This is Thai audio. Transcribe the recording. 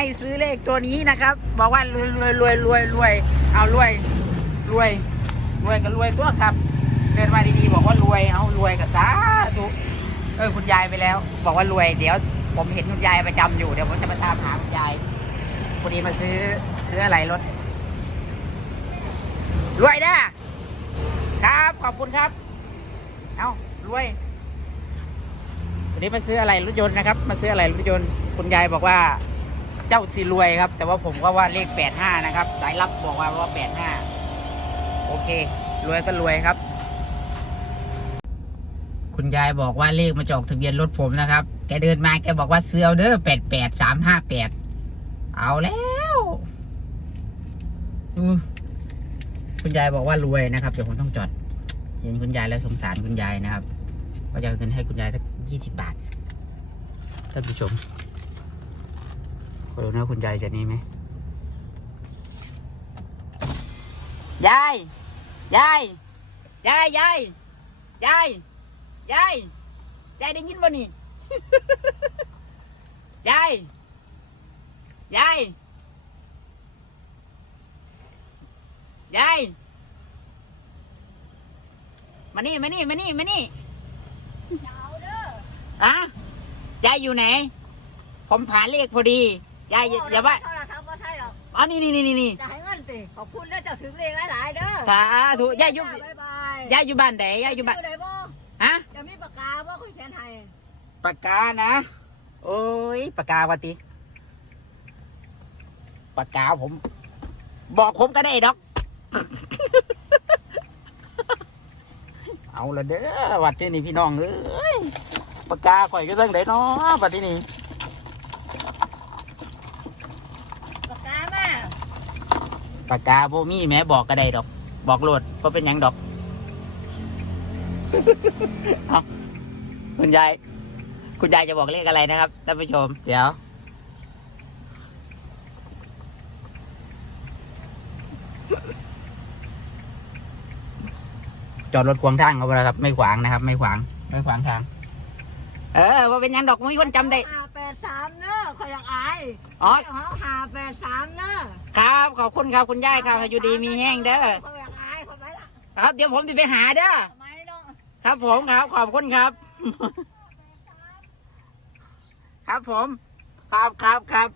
ให้ซื้อเลขตัวนี้นะครับ บอกว่ารวยรวยรวยรวยรวยเอารวยรวยรวยก็รวยตัวครับเดินมาดีๆบอกว่ารวยเอารวยกับสาธุเออคุณยายไปแล้ว บอกว่ารวยเดี๋ยว ผมเห็นคุณยายประจำอยู่เดี๋ยวผมจะมาตามหาคุณยายพอดีมาซื้อซื้ออะไรรถรวยนะครับขอบคุณครับ เอารวยวันนี้มาซื้ออะไรรถยนต์นะครับ มาซื้ออะไรรถยนต์คุณยายบอกว่า เจ้าสิรวยครับ แต่ว่าผมก็ว่าเลขแปดห้านะครับ สายลับบอกว่าว่าแปดห้าโอเค รวยก็รวยครับ คุณยายบอกว่าเลขมาจอกทะเบียนรถผมนะครับ แกเดินมาแกบอกว่าเสื้อเด้อแปดแปดสามห้าแปดเอาแล้วดูคุณยายบอกว่ารวยนะครับเดี๋ยวผมต้องจอดเห็นคุณยายแล้วสงสารคุณยายนะครับว่าจะเอาเงินให้คุณยายสักยี่สิบบาทท่านผู้ชม อดูนะคุณยายจะนี่ไหมยาย ยาย ยาย ยาย ยาย ยาย ยายได้ยินบ่นี่ ยาย ยาย ยาย มานี่ มานี่ มานี่ มานี่เอาเด้ออะยายอยู่ไหน ผมผ่านเลขพอดี ยายอย่าอย่าว่าโทรศัพท์บ่ใช่หรอกอ๋อนี่นี่นี่นี่นี่จะให้เงินติขอบคุณแล้วเจ้าถึงเลขหลายๆเด้อสาธุยายอยู่บ๊ายบายยายอยู่บ้านไหนยายอยู่บ้านไหนบ่ฮะจะมีปากกาบ่คุยแทนไทยปากกานะ โอ้ยปากกาวะติปากกาผม บอกผมก็ได้ดอก เอาละเด้อวัดที่นี่พี่น้องเอ้ยปากกาข่อยก็ตั้งไหนเนาะวัดที่นี่ ปากกามา ปากกาโบมี่แม่บอกก็ได้ดอก บอกโหลดเพราะเป็นหยังดอกเอาคุณยาย คุณยายจะบอกเลขอะไรนะครับท่านผู้ชม เดี๋ยว จอดรถขวางทางเอาไปแล้วครับ ไม่ขวางนะครับ ไม่ขวาง ไม่ขวางทาง เออว่าเป็นหยังดอกมีคนจำได้ห้าแปดสามเด้อขอยอยากอาย อ๋อเฮาห้าแปดสามเด้อครับขอบคุณครับคุณยายครับให้อยู่ดีมีแห้งเด้อขอยอยากอายขอยไปละครับ เดี๋ยวผมจะไปหาเด้อทำไมเนาะครับ ผมครับขอบคุณครับ ครับผม ครับครับครับ